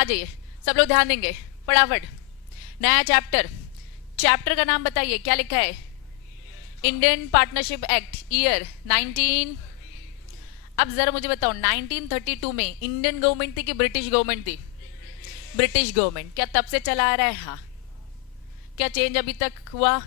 आ जाइए सब लोग, ध्यान देंगे फटाफट। नया चैप्टर, चैप्टर का नाम बताइए, क्या लिखा है? Indian partnership act, year 19। अब जरा मुझे बताओ 1932 में इंडियन गवर्नमेंट थी कि ब्रिटिश गवर्नमेंट थी? British government. क्या तब से चला आ रहा है? हाँ। क्या चेंज अभी तक हुआ?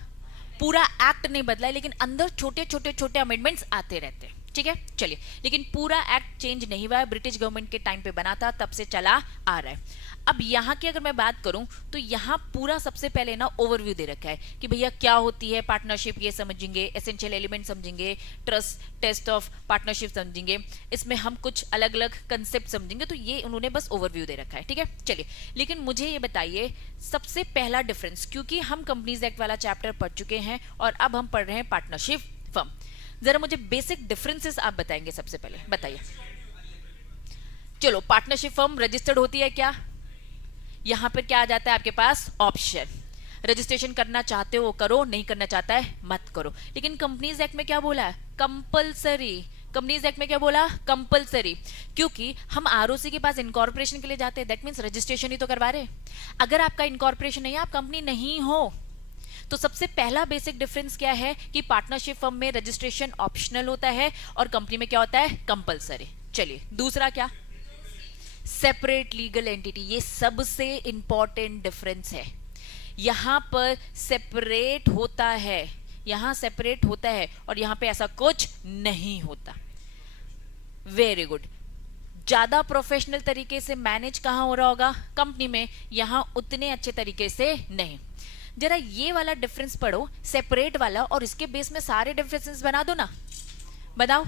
पूरा एक्ट नहीं बदला है, लेकिन अंदर छोटे छोटे छोटे अमेंडमेंट्स आते रहते हैं, ठीक है। चलिए, लेकिन पूरा एक्ट चेंज नहीं हुआ है, ब्रिटिश गवर्नमेंट के टाइम पे बना था, तब से चला आ रहा है। अब यहाँ की अगर मैं बात करूं तो यहाँ पूरा सबसे पहले ना ओवरव्यू दे रखा है कि भैया क्या होती है पार्टनरशिप, ये समझेंगे, एसेंशियल एलिमेंट समझेंगे, ट्रस्ट टेस्ट ऑफ पार्टनरशिप समझेंगे, इसमें हम कुछ अलग अलग कंसेप्ट समझेंगे। तो ये उन्होंने बस ओवरव्यू दे रखा है, ठीक है। चलिए, लेकिन मुझे ये बताइए सबसे पहला डिफरेंस, क्योंकि हम कंपनीज एक्ट वाला चैप्टर पढ़ चुके हैं और अब हम पढ़ रहे हैं पार्टनरशिप फर्म, जरा मुझे बेसिक डिफरेंसेस आप बताएंगे। सबसे पहले बताइए। चलो, पार्टनरशिप फर्म रजिस्टर्ड होती है क्या? यहां पर क्या आ जाता है आपके पास? ऑप्शन। रजिस्ट्रेशन करना चाहते हो करो, नहीं करना चाहता है मत करो। लेकिन कंपनीज एक्ट में क्या बोला है? कंपलसरी। कंपनीज एक्ट में क्या बोला? कंपलसरी। क्योंकि हम आरओसी के पास इनकॉर्पोरेशन के लिए जाते हैं, दैट मीन्स रजिस्ट्रेशन ही तो करवा रहे हैं। अगर आपका इनकॉर्पोरेशन नहीं है, आप कंपनी नहीं हो, तो सबसे पहला बेसिक डिफरेंस क्या है कि पार्टनरशिप फर्म में रजिस्ट्रेशन ऑप्शनल होता है और कंपनी में क्या होता है? कंपलसरी। चलिए, दूसरा क्या? Separate legal entity. ये सबसे इंपॉर्टेंट डिफरेंस है। यहां पर सेपरेट होता है, यहां सेपरेट होता है और यहां पे ऐसा कुछ नहीं होता। Very good. ज्यादा प्रोफेशनल तरीके से मैनेज कहां हो रहा होगा? कंपनी में। यहां उतने अच्छे तरीके से नहीं। जरा ये वाला डिफरेंस पढ़ो, सेपरेट वाला, और इसके बेस में सारे डिफरेंसेस बना दो ना। बताओ।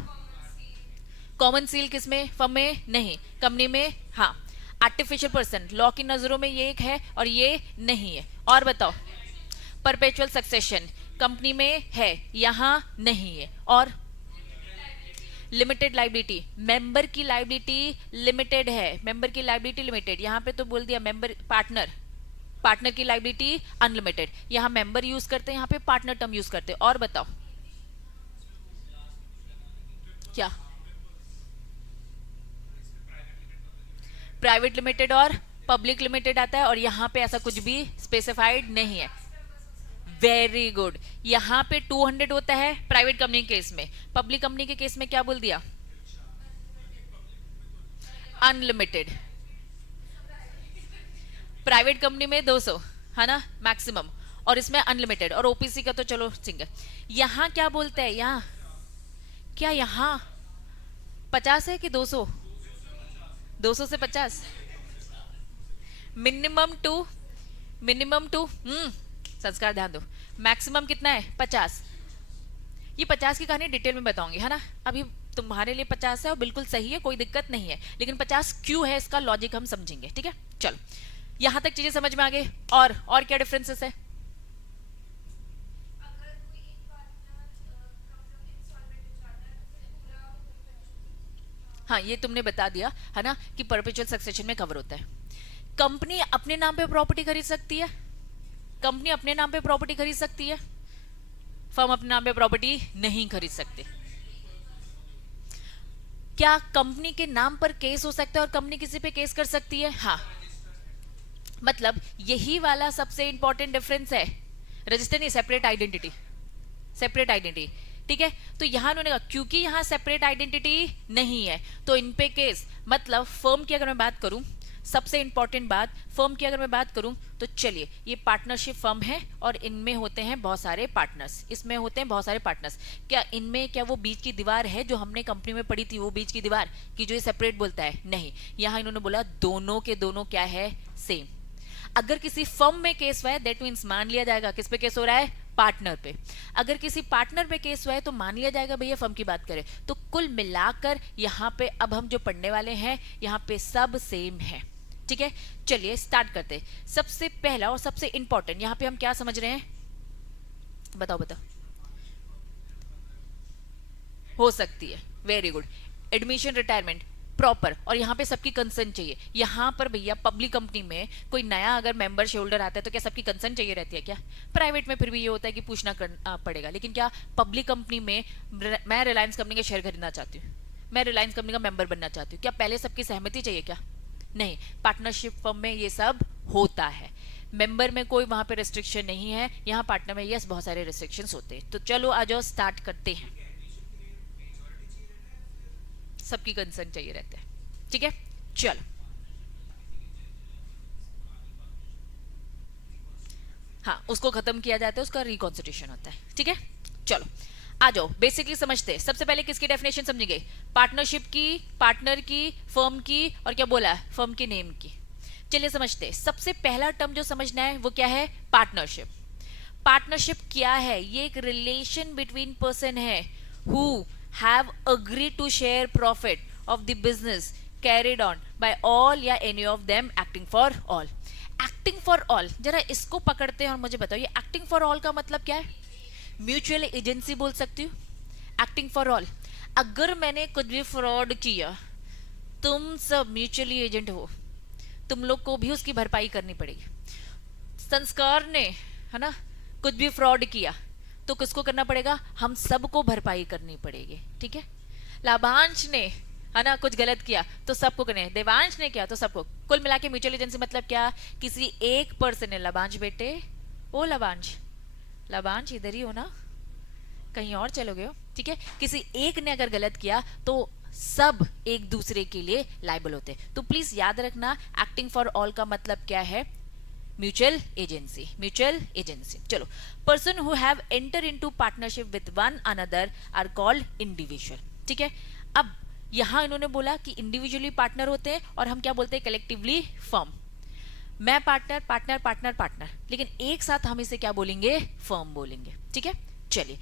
कॉमन सील किसमें? फर्म में नहीं, कंपनी में हाँ। आर्टिफिशियल पर्सन, लॉ की नजरों में ये एक है और ये नहीं है। और बताओ। परपेचुअल सक्सेशन कंपनी में है, यहां नहीं है। और लिमिटेड लाइबिलिटी, मेंबर की लाइबिलिटी लिमिटेड है, मेंबर की लाइबिलिटी लिमिटेड। यहां पे तो बोल दिया मेंबर, पार्टनर, पार्टनर की लाइबिलिटी अनलिमिटेड। यहां मेंबर यूज करते हैं, यहां पे पार्टनर टर्म यूज करते हैं। और बताओ क्या? प्राइवेट लिमिटेड और पब्लिक लिमिटेड आता है और यहां पे ऐसा कुछ भी स्पेसिफाइड नहीं है। Very good. यहां पे 200 होता है प्राइवेट कंपनी के केस में, पब्लिक कंपनी के केस में क्या बोल दिया? अनलिमिटेड। प्राइवेट कंपनी में 200 है ना मैक्सिमम, और इसमें अनलिमिटेड, और ओपीसी का तो चलो सिंगल। यहां क्या बोलते हैं? यहां क्या, यहां 50 है कि 200? 200 से 50। मिनिमम टू संस्कार ध्यान दो। मैक्सिमम कितना है? 50। ये 50 की कहानी डिटेल में बताऊंगी, है ना। अभी तुम्हारे लिए 50 है और बिल्कुल सही है, कोई दिक्कत नहीं है, लेकिन 50 क्यों है इसका लॉजिक हम समझेंगे, ठीक है। चलो, यहां तक चीजें समझ में आ गई। और क्या डिफरेंसेस है? हाँ, ये तुमने बता दिया है ना कि परपेचुअल सक्सेशन में कवर होता है। कंपनी अपने नाम पे प्रॉपर्टी खरीद सकती है, कंपनी अपने नाम पे प्रॉपर्टी खरीद सकती है, फर्म अपने नाम पे प्रॉपर्टी नहीं खरीद सकते। क्या कंपनी के नाम पर केस हो सकता है और कंपनी किसी पे केस कर सकती है? हाँ। मतलब यही वाला सबसे इंपॉर्टेंट डिफरेंस है। रजिस्टर नहीं, सेपरेट आइडेंटिटी, सेपरेट आइडेंटिटी, ठीक है। तो यहां उन्होंने कहा क्योंकि यहां सेपरेट आइडेंटिटी नहीं है तो इन पे केस, मतलब फर्म की अगर मैं बात करूं, सबसे इंपॉर्टेंट बात, फर्म की अगर मैं बात करूं तो चलिए, ये पार्टनरशिप फर्म है और इनमें होते हैं बहुत सारे पार्टनर्स, इसमें होते हैं बहुत सारे पार्टनर्स। क्या इनमें, क्या वो बीच की दीवार है जो हमने कंपनी में पढ़ी थी, वो बीच की दीवार कि जो ये सेपरेट बोलता है? नहीं। यहां इन्होंने बोला दोनों के दोनों क्या है? सेम। अगर किसी फर्म में केस हुआ है दैट मीन्स मान लिया जाएगा किस पे केस हो रहा है? पार्टनर पे। अगर किसी पार्टनर में केस हुआ है तो मान लिया जाएगा भैया फर्म की बात करें तो। कुल मिलाकर यहाँ पे अब हम जो पढ़ने वाले हैं यहाँ पे सब सेम है, ठीक है। चलिए स्टार्ट करते हैं। सबसे पहला और सबसे इंपॉर्टेंट यहाँ पे हम क्या समझ रहे हैं? बताओ बताओ। हो सकती है, very good. Admission, retirement, proper, और यहाँ पे सबकी कंसर्न चाहिए। यहाँ पर भैया पब्लिक कंपनी में कोई नया अगर मेंबर शेयर होल्डर आता है तो क्या सबकी कंसर्न चाहिए रहती है क्या? प्राइवेट में फिर भी ये होता है कि पूछना पड़ेगा, लेकिन क्या पब्लिक कंपनी में, मैं रिलायंस कंपनी के शेयर खरीदना चाहती हूँ, मैं रिलायंस कंपनी का मेंबर बनना चाहती हूँ, क्या पहले सबकी सहमति चाहिए क्या? नहीं, पार्टनरशिप फर्म में ये सब होता है। मेंबर में कोई वहां पे रेस्ट्रिक्शन नहीं है, यहाँ पार्टनर में यस बहुत सारे रेस्ट्रिक्शंस होते हैं। तो चलो आ जाओ स्टार्ट करते हैं। सबकी कंसर्न चाहिए रहता है, ठीक है। चलो हाँ, उसको खत्म किया जाता है, उसका रिकॉन्स्टिट्यूशन होता है, ठीक है। चलो आ जाओ, बेसिकली समझते हैं। सबसे पहले किसकी डेफिनेशन समझेंगे? पार्टनरशिप की, पार्टनर की, फर्म की, और क्या बोला है, फर्म के नेम की। चलिए समझते हैं। सबसे पहला टर्म जो समझना है वो क्या है? पार्टनरशिप। पार्टनरशिप क्या है? ये एक रिलेशन बिटवीन पर्सन है who have agree to share profit of the business carried on by all या any of them acting for all. Acting for all, जरा इसको पकड़ते हैं और मुझे बताओ ये एक्टिंग फॉर ऑल का मतलब क्या है? म्यूचुअल एजेंसी बोल सकती हूँ एक्टिंग फॉर ऑल। अगर मैंने कुछ भी फ्रॉड किया, तुम सब म्यूचुअली एजेंट हो, तुम लोग को भी उसकी भरपाई करनी पड़ेगी। संस्कार ने, है ना, कुछ भी फ्रॉड किया तो किसको करना पड़ेगा? हम सबको भरपाई करनी पड़ेगी, ठीक है। लाभांश ने, है ना, कुछ गलत किया तो सबको करने, देवांश ने किया तो सबको। कुल मिला के म्यूचुअल एजेंसी मतलब क्या? किसी एक पर्सन ने, लाभांश बेटे, ओ लाभांश, लाभांश इधर ही हो ना, कहीं और चलोगे हो, ठीक है। किसी एक ने अगर गलत किया तो सब एक दूसरे के लिए लायबल होते हैं। तो प्लीज याद रखना, एक्टिंग फॉर ऑल का मतलब क्या है? Mutual agency, mutual agency. चलो, person who have enter into partnership with one another are called individual, ठीक है। अब यहां इन्होंने बोला कि इंडिविजुअली पार्टनर होते हैं और हम क्या बोलते हैं? Collectively firm. मैं पार्टनर, पार्टनर, पार्टनर, पार्टनर, लेकिन एक साथ हम इसे क्या बोलेंगे? फर्म बोलेंगे, ठीक है। चलिए,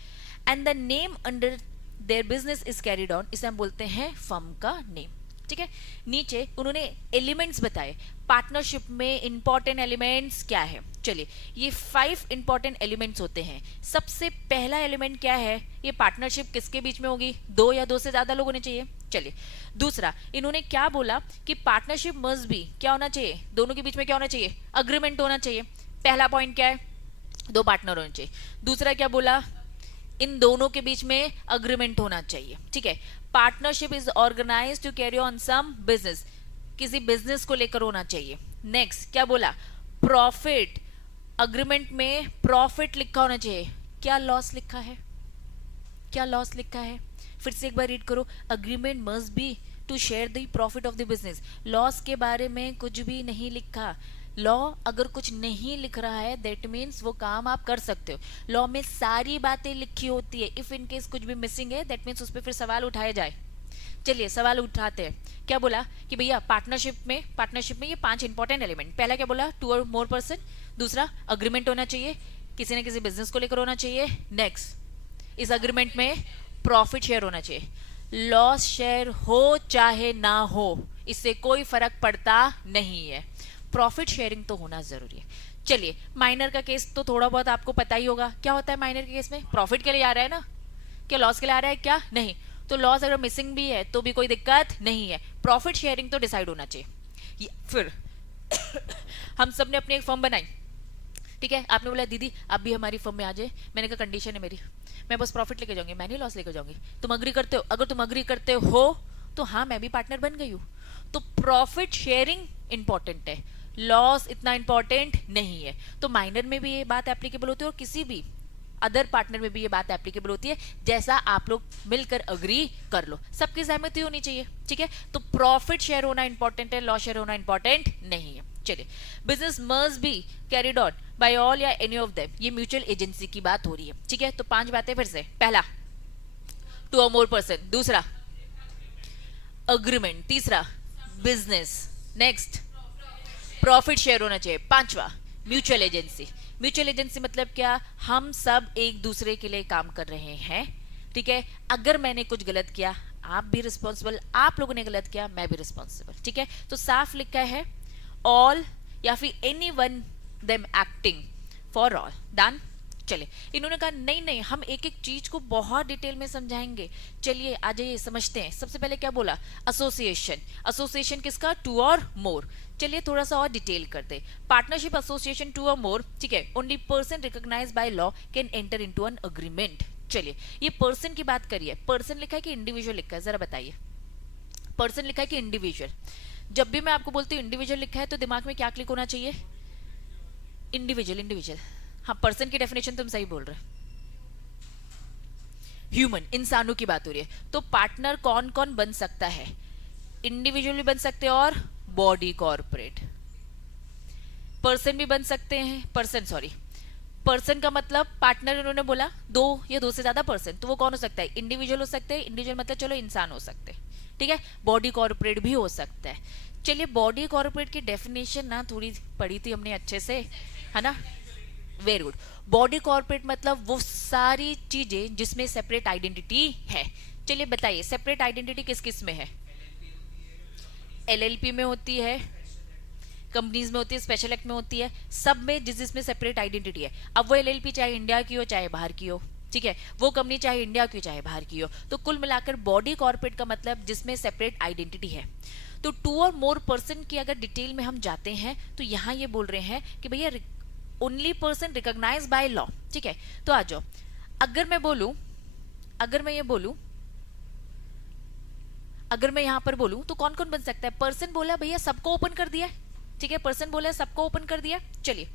and the name under their business is carried on, इसे हम बोलते हैं फर्म का नेम, ठीक है। नीचे उन्होंने एलिमेंट्स बताए। पार्टनरशिप में इंपॉर्टेंट एलिमेंट्स क्या है? चलिए, ये 5 इंपॉर्टेंट एलिमेंट्स होते हैं। सबसे पहला एलिमेंट क्या है? ये पार्टनरशिप किसके बीच में होगी? 2 या 2 से ज्यादा लोग होने चाहिए। चलिए, दूसरा इन्होंने क्या बोला कि पार्टनरशिप मस्ट बी क्या होना चाहिए? दोनों के बीच में क्या होना चाहिए? अग्रीमेंट होना चाहिए। पहला पॉइंट क्या है? 2 पार्टनर होने चाहिए। दूसरा क्या बोला? इन दोनों के बीच में अग्रीमेंट होना चाहिए, ठीक है। Partnership is organise to carry on some business, किसी बिजनेस को लेकर होना चाहिए। नेक्स्ट क्या बोला? प्रॉफिट, अग्रीमेंट में प्रॉफिट लिखा होना चाहिए। क्या लॉस लिखा है? क्या लॉस लिखा है? फिर से एक बार रीड करो। Agreement must be to share the profit of the business. Loss के बारे में कुछ भी नहीं लिखा। लॉ अगर कुछ नहीं लिख रहा है दैट मीन्स वो काम आप कर सकते हो। लॉ में सारी बातें लिखी होती है। इफ इन केस कुछ भी मिसिंग है दैट मीन्स उस पर फिर सवाल उठाया जाए। चलिए सवाल उठाते हैं। क्या बोला कि भैया पार्टनरशिप में ये 5 इंपॉर्टेंट एलिमेंट। पहला क्या बोला? 2 और मोर पर्सन। दूसरा अग्रीमेंट होना चाहिए, किसी न किसी बिजनेस को लेकर होना चाहिए। नेक्स्ट, इस अग्रीमेंट में प्रॉफिट शेयर होना चाहिए। लॉस शेयर हो चाहे ना हो, इससे कोई फर्क पड़ता नहीं है, प्रॉफिट शेयरिंग तो होना जरूरी है। चलिए, माइनर का केस तो थोड़ा बहुत आपको पता ही होगा। क्या होता है माइनर के केस में? प्रॉफिट के लिए आ रहा है ना, क्या लॉस के लिए आ रहा है? क्या नहीं। तो लॉस अगर मिसिंग भी है तो भी कोई दिक्कत नहीं है, प्रॉफिट शेयरिंग तो डिसाइड होना चाहिए। फिर हम सब ने अपनी एक फर्म बनाई, ठीक है। आपने बोला दीदी आप भी हमारी फर्म में आ जाए। मैंने कहा कंडीशन है मेरी, मैं बस प्रॉफिट लेके जाऊंगी, मैं नहीं लॉस लेकर जाऊंगी। तुम अग्री करते हो? अगर तुम अग्री करते हो तो हाँ मैं भी पार्टनर बन गई हूँ। तो प्रॉफिट शेयरिंग इंपॉर्टेंट है, लॉस इतना इंपॉर्टेंट नहीं है। तो माइनर में भी ये बात एप्लीकेबल होती है और किसी भी अदर पार्टनर में भी ये बात एप्लीकेबल होती है, जैसा आप लोग मिलकर अग्री कर लो, सबकी सहमति होनी चाहिए, ठीक है। तो प्रॉफिट शेयर होना इंपॉर्टेंट है, लॉस शेयर होना इंपॉर्टेंट नहीं है। चलिए, business must be carried on by all या एनी ऑफ देम, ये म्यूचुअल एजेंसी की बात हो रही है, ठीक है। तो 5 बातें फिर से। पहला 2 और मोर पर्सन। दूसरा अग्रीमेंट। तीसरा बिजनेस। नेक्स्ट प्रॉफिट शेयर होना चाहिए। 5वां म्यूचुअल एजेंसी। म्यूचुअल एजेंसी मतलब क्या? हम सब एक दूसरे के लिए काम कर रहे हैं, ठीक है। अगर मैंने कुछ गलत किया आप भी रिस्पॉन्सिबल, आप लोगों ने गलत किया मैं भी रिस्पॉन्सिबल, ठीक है। तो साफ लिखा है ऑल या फिर any one them acting for all. Done. चलिए, इन्होंने कहा नहीं नहीं हम एक एक चीज को बहुत डिटेल में समझाएंगे। चलिए आ जाइए समझते हैं। सबसे पहले क्या बोला? एसोसिएशन। एसोसिएशन किसका? 2 और मोर। चलिए थोड़ा सा और डिटेल करते। पार्टनरशिप एसोसिएशन 2 और मोर, ठीक है। Only person recognise by law can enter into an agreement. चलिए, ये पर्सन की बात करिए। पर्सन लिखा है कि इंडिविजुअल लिखा है? जरा बताइए, पर्सन लिखा है कि इंडिविजुअल? जब भी मैं आपको बोलती हूँ इंडिविजुअल लिखा है तो दिमाग में क्या क्लिक होना चाहिए? Individual, individual. हाँ, पर्सन की डेफिनेशन तुम सही बोल रहे हो, ह्यूमन, इंसानों की बात हो रही है। तो पार्टनर कौन कौन बन सकता है? इंडिविजुअल भी बन सकते हैं और बॉडी कॉर्पोरेट। पर्सन भी बन सकते हैं, पर्सन सॉरी, पर्सन का मतलब पार्टनर उन्होंने बोला दो या दो से ज्यादा पर्सन, तो वो कौन हो सकता है? इंडिविजुअल हो सकते हैं, इंडिविजुअल मतलब चलो इंसान हो सकते हैं, ठीक है। बॉडी कॉर्पोरेट भी हो सकता है। चलिए, बॉडी कॉर्पोरेट की डेफिनेशन ना थोड़ी पढ़ी थी हमने अच्छे से, है ना? Very good. बॉडी कॉर्पोरेट मतलब वो सारी चीजें जिसमें सेपरेट आइडेंटिटी है। चलिए बताइए, सेपरेट आइडेंटिटी किस किस में है? एलएलपी में होती है, कंपनीज में होती है, स्पेशल एक्ट में होती है, सब में जिस जिसमें सेपरेट आइडेंटिटी है। अब वो एलएलपी चाहे इंडिया की हो चाहे बाहर की हो, ठीक है, वो कंपनी चाहे इंडिया की हो चाहे बाहर की हो, तो कुल मिलाकर बॉडी कॉर्पोरेट का मतलब जिसमें सेपरेट आइडेंटिटी है। तो टू और मोर पर्सन की अगर डिटेल में हम जाते हैं तो यहाँ ये बोल रहे हैं कि भैया only person recognised by law, ठीक है। तो आ जाओ, अगर मैं बोलूं, अगर मैं ये बोलूं, अगर मैं यहां पर बोलूं तो कौन कौन बन सकता है? पर्सन बोला भैया सबको ओपन कर दिया, ठीक है, पर्सन बोला सबको ओपन कर दिया। चलिए,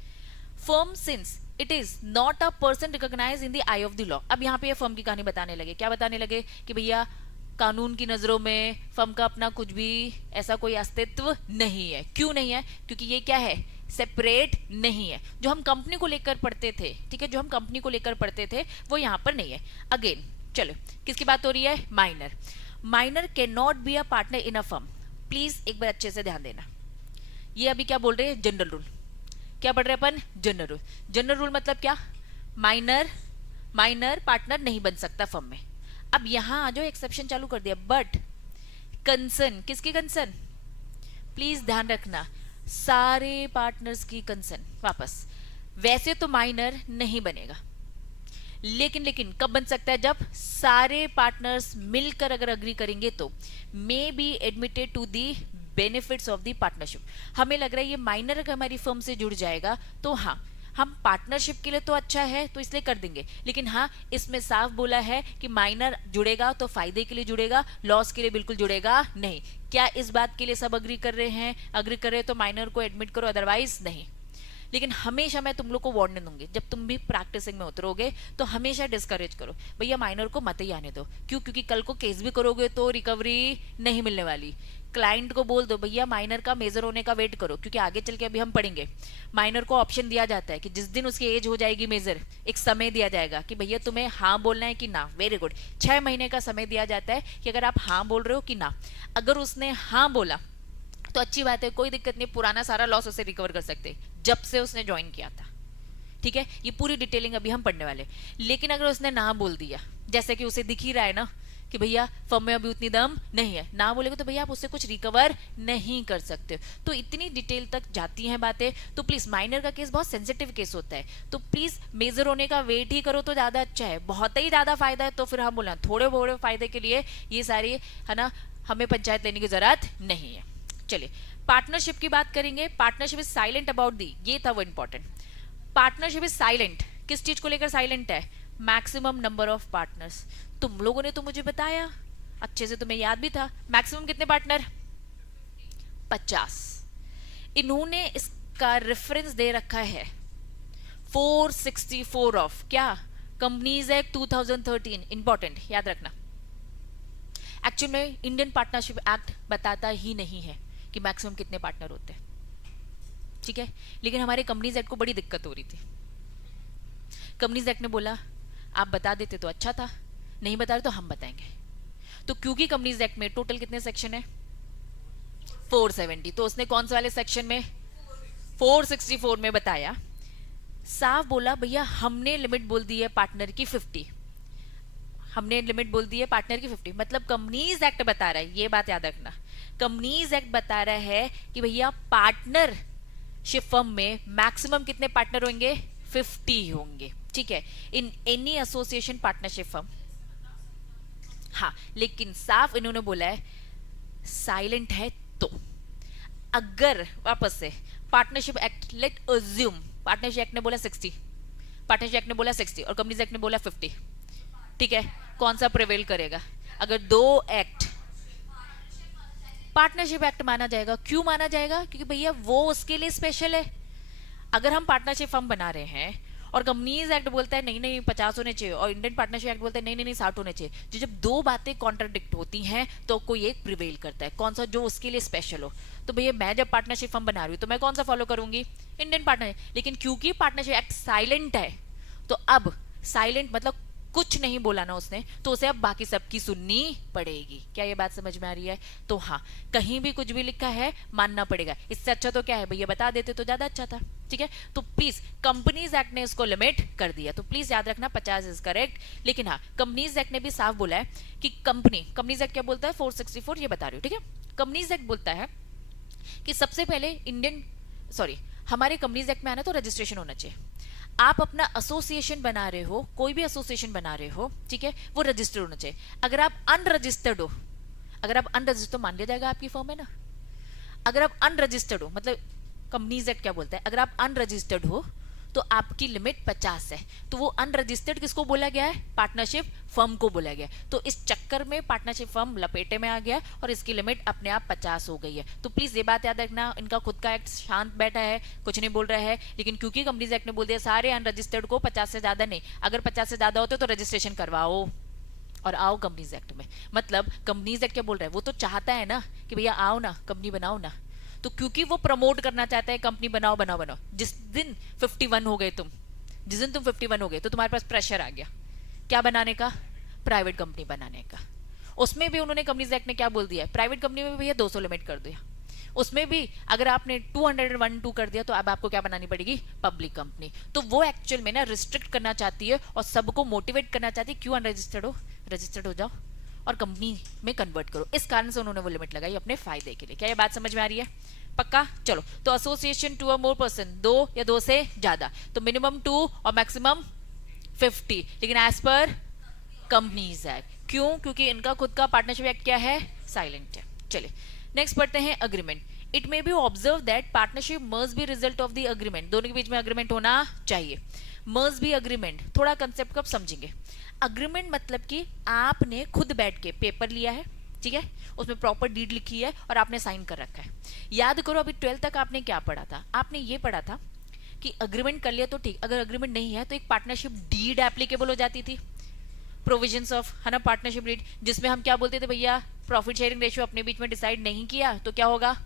firm since it is not a person recognise in the eye of the law. अब यहाँ पे फर्म की कहानी बताने लगे, क्या बताने लगे? कि भैया कानून की नजरों में फर्म का अपना कुछ भी ऐसा कोई अस्तित्व नहीं है। क्यों नहीं है? क्योंकि ये क्या है? सेपरेट नहीं है। जो हम कंपनी को लेकर पढ़ते थे, ठीक है, जो हम कंपनी को लेकर पढ़ते थे वो यहाँ पर नहीं है। अगेन चलो, किसकी बात हो रही है? Minor. Minor can not be a partner in a firm. Please एक बार अच्छे से ध्यान देना। ये अभी क्या बोल रहे हैं? General rule. क्या पढ़ रहे हैं अपन? General rule. जनरल रूल मतलब क्या? माइनर, माइनर पार्टनर नहीं बन सकता फर्म में। अब यहां आ जाओ, एक्सेप्शन चालू कर दिया, बट कंसर्न, किसकी कंसर्न? प्लीज ध्यान रखना, सारे पार्टनर्स की कंसर्न। वापस, वैसे तो माइनर नहीं बनेगा, लेकिन लेकिन कब बन सकता है? जब सारे पार्टनर्स मिलकर अगर अग्री करेंगे तो may be admitted to the benefits of the partnership. हमें लग रहा है ये माइनर अगर हमारी फर्म से जुड़ जाएगा तो हाँ, हम पार्टनरशिप के लिए तो अच्छा है तो इसलिए कर देंगे, लेकिन हाँ इसमें साफ बोला है कि माइनर जुड़ेगा तो फायदे के लिए जुड़ेगा, लॉस के लिए बिल्कुल जुड़ेगा नहीं। क्या इस बात के लिए सब अग्री कर रहे हैं? अग्री कर रहे हैं तो माइनर को एडमिट करो, अदरवाइज नहीं। लेकिन हमेशा मैं तुम लोग को वार्निंग दूंगी, जब तुम भी प्रैक्टिसिंग में उतरोगे तो हमेशा डिस्करेज करो, भैया माइनर को मत ही आने दो। क्यों? क्योंकि कल को केस भी करोगे तो रिकवरी नहीं मिलने वाली। क्लाइंट को बोल दो भैया माइनर का मेजर होने का वेट करो, क्योंकि आगे चल के अभी हम पढ़ेंगे, माइनर को ऑप्शन दिया जाता है कि जिस दिन उसकी एज हो जाएगी मेजर, एक समय दिया जाएगा कि भैया तुम्हें हाँ बोलना है कि ना। वेरी गुड, 6 महीने का समय दिया जाता है कि अगर आप हाँ बोल रहे हो कि ना। अगर उसने हाँ बोला तो अच्छी बात है, कोई दिक्कत नहीं, पुराना सारा लॉस उसे रिकवर कर सकते जब से उसने ज्वाइन किया था, ठीक है। ये पूरी डिटेलिंग अभी हम पढ़ने वाले। लेकिन अगर उसने ना बोल दिया, जैसे कि उसे दिख ही रहा है ना कि भैया फर्म में अभी उतनी दम नहीं है, ना बोलेगा तो भैया आप उससे कुछ रिकवर नहीं कर सकते। तो इतनी डिटेल तक जाती हैं बातें। तो प्लीज, माइनर का केस बहुत सेंसिटिव केस होता है, तो प्लीज मेजर होने का वेट ही करो तो ज्यादा अच्छा है। बहुत ही ज्यादा फायदा है तो फिर हम बोला थोड़े थोड़े फायदे के लिए ये सारी, है ना, हमें पंचायत लेने की जरूरत नहीं है। चलिए, पार्टनरशिप की बात करेंगे। Partnership is silent about the, ये था वो इंपॉर्टेंट। पार्टनरशिप इज साइलेंट, किस चीज को लेकर साइलेंट है? Maximum number of partners. तुम लोगों ने तो मुझे बताया अच्छे से, तुम्हें याद भी था, मैक्सिमम कितने पार्टनर? 50। इन्होंने इसका रेफरेंस दे रखा है 464 ऑफ क्या? Companies act 2013। इंपॉर्टेंट, याद रखना। एक्चुअल में इंडियन पार्टनरशिप एक्ट बताता ही नहीं है कि मैक्सिमम कितने पार्टनर होते हैं, ठीक है। लेकिन हमारे कंपनीज एक्ट को बड़ी दिक्कत हो रही थी। कंपनीज एक्ट ने बोला आप बता देते तो अच्छा था, नहीं बता रहे तो हम बताएंगे। तो क्योंकि कंपनीज एक्ट में टोटल कितने सेक्शन है? 470। तो उसने कौन से वाले सेक्शन में? 464 में बताया, साफ बोला भैया हमने लिमिट बोल दी है पार्टनर की 50। हमने लिमिट बोल दी है पार्टनर की 50, मतलब कंपनीज एक्ट बता रहा है, ये बात याद रखना, कंपनीज एक्ट बता रहा है कि भैया पार्टनरशिप फर्म में मैक्सिमम कितने पार्टनर होंगे? 50 होंगे, ठीक है, in any association partnership firm. हाँ, लेकिन साफ इन्होंने बोला है साइलेंट है। तो अगर वापस से partnership act, late assume partnership act ने बोला 60, पार्टनरशिप एक्ट ने बोला 60 और कंपनीज एक्ट ने बोला 50, ठीक है, कौन सा प्रिवेल करेगा? अगर दो एक्ट, पार्टनरशिप एक्ट माना जाएगा। क्यों माना जाएगा? क्योंकि भैया वो उसके लिए स्पेशल है। अगर हम पार्टनरशिप फर्म बना रहे हैं और कंपनीज एक्ट बोलता है नहीं नहीं 50 होने चाहिए, और इंडियन पार्टनरशिप एक्ट बोलता है नहीं नहीं 60 होने चाहिए, जो जब दो बातें कॉन्ट्राडिक्ट होती हैं तो कोई एक प्रिवेल करता है, कौन सा? जो उसके लिए स्पेशल हो। तो भैया मैं जब पार्टनरशिप फर्म बना रही हूँ तो मैं कौन सा फॉलो करूंगी? Indian partnership. लेकिन क्योंकि पार्टनरशिप एक्ट साइलेंट है, तो अब साइलेंट मतलब कुछ नहीं बोला ना उसने, तो उसे अब बाकी सबकी सुननी पड़ेगी। क्या ये बात समझ में आ रही है? तो हाँ, कहीं भी कुछ भी लिखा है मानना पड़ेगा। इससे अच्छा तो क्या है भैया, बता देते तो ज्यादा अच्छा था। ठीक है, तो प्लीज कंपनीज एक्ट ने इसको लिमिट कर दिया, तो प्लीज याद रखना 50 इज करेक्ट। लेकिन हाँ, कंपनीज एक्ट ने भी साफ बोला है कि कंपनीज एक्ट क्या बोलता है? 464 ये बता रही हूँ। ठीक है, कंपनीज एक्ट बोलता है कि सबसे पहले हमारे कंपनीज एक्ट में आना तो रजिस्ट्रेशन होना चाहिए। आप अपना एसोसिएशन बना रहे हो, कोई भी एसोसिएशन बना रहे हो, ठीक है, वो रजिस्टर्ड होना चाहिए। अगर आप अनरजिस्टर्ड हो, तो मान लिया जाएगा आपकी फर्म है ना। अगर आप अनरजिस्टर्ड हो, मतलब कंपनीज एक्ट क्या बोलता है, अगर आप अनरजिस्टर्ड हो तो आपकी लिमिट 50 है। तो वो अनरजिस्टर्ड किसको बोला गया है? पार्टनरशिप फर्म को बोला गया। तो इस चक्कर में पार्टनरशिप फर्म लपेटे में आ गया और इसकी लिमिट अपने आप 50 हो गई है। तो प्लीज ये बात याद रखना, इनका खुद का एक्ट शांत बैठा है, कुछ नहीं बोल रहा है, लेकिन क्योंकि कंपनीज एक्ट ने बोल दिया सारे अनरजिस्टर्ड को 50 से ज्यादा नहीं, अगर 50 से ज्यादा होते तो रजिस्ट्रेशन करवाओ और आओ कंपनीज एक्ट में। मतलब कंपनीज एक्ट क्या बोल रहा है? वो तो चाहता है ना कि भैया आओ ना, कंपनी बनाओ ना। तो क्योंकि वो प्रमोट करना चाहता है कंपनी बनाओ बनाओ बनाओ, जिस दिन 51 हो गए तुम, जिस दिन तुम 51 हो गए तो तुम्हारे पास प्रेशर आ गया क्या बनाने का? प्राइवेट कंपनी बनाने का। उसमें भी उन्होंने कंपनीज एक्ट ने क्या बोल दिया है? प्राइवेट कंपनी में भी भैया 200 लिमिट कर दिया। उसमें भी अगर आपने 201(2) कर दिया तो अब आपको क्या बनानी पड़ेगी? Public company. तो वो एक्चुअल में ना रिस्ट्रिक्ट करना चाहती है और सबको मोटिवेट करना चाहती है, क्यों अनरजिस्टर्ड हो, रजिस्टर्ड हो जाओ और कंपनी में कन्वर्ट करो। इस कारण से उन्होंने वो लिमिट लगाई अपने फायदे के लिए। क्या ये बात समझ में आ रही है? पक्का? चलो, तो एसोसिएशन 2 और मोर पर्सन, 2 या 2 से ज्यादा, तो मिनिमम 2 और मैक्सिमम 50, लेकिन एज पर कंपनीज एक्ट। क्यों? क्योंकि इनका खुद का पार्टनरशिप एक्ट क्या है? साइलेंट है। चलिए नेक्स्ट पढ़ते हैं agreement. It may B observe that partnership must be result of the agreement. दोनों के बीच में अग्रीमेंट होना चाहिए। मस्ट बी अग्रीमेंट, थोड़ा कंसेप्ट कब समझेंगे। अग्रीमेंट मतलब कि आपने खुद बैठ के पेपर लिया है, ठीक है, उसमें प्रॉपर डीड लिखी है और आपने साइन कर रखा है। याद करो अभी 12th तक आपने क्या पढ़ा था? आपने ये पढ़ा था कि अग्रीमेंट कर लिया तो ठीक, अगर अग्रीमेंट नहीं है तो एक पार्टनरशिप डीड एप्लीकेबल हो जाती थी, प्रोविजंस ऑफ, है ना, पार्टनरशिप डीड, जिसमें हम क्या बोलते थे भैया, प्रॉफिट शेयरिंग रेशियो अपने बीच में डिसाइड नहीं किया तो क्या होगा?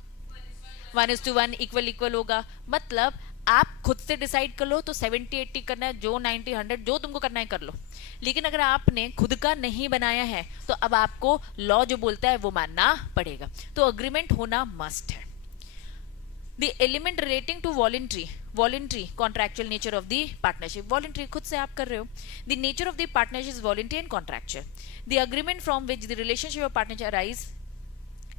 1:1 इक्वल इक्वल होगा। मतलब आप खुद से डिसाइड कर लो तो 70-80 करना है, जो 90-100 जो तुमको करना है कर लो। लेकिन अगर आपने खुद का नहीं बनाया है तो अब आपको लॉ जो बोलता है वो मानना पड़ेगा। तो अग्रीमेंट होना मस्ट है। The element relating to voluntary contractual nature of the partnership. Voluntary खुद से आप कर रहे हो। The nature of the partnership is voluntary and contractual. The agreement from which the relationship of partnership arise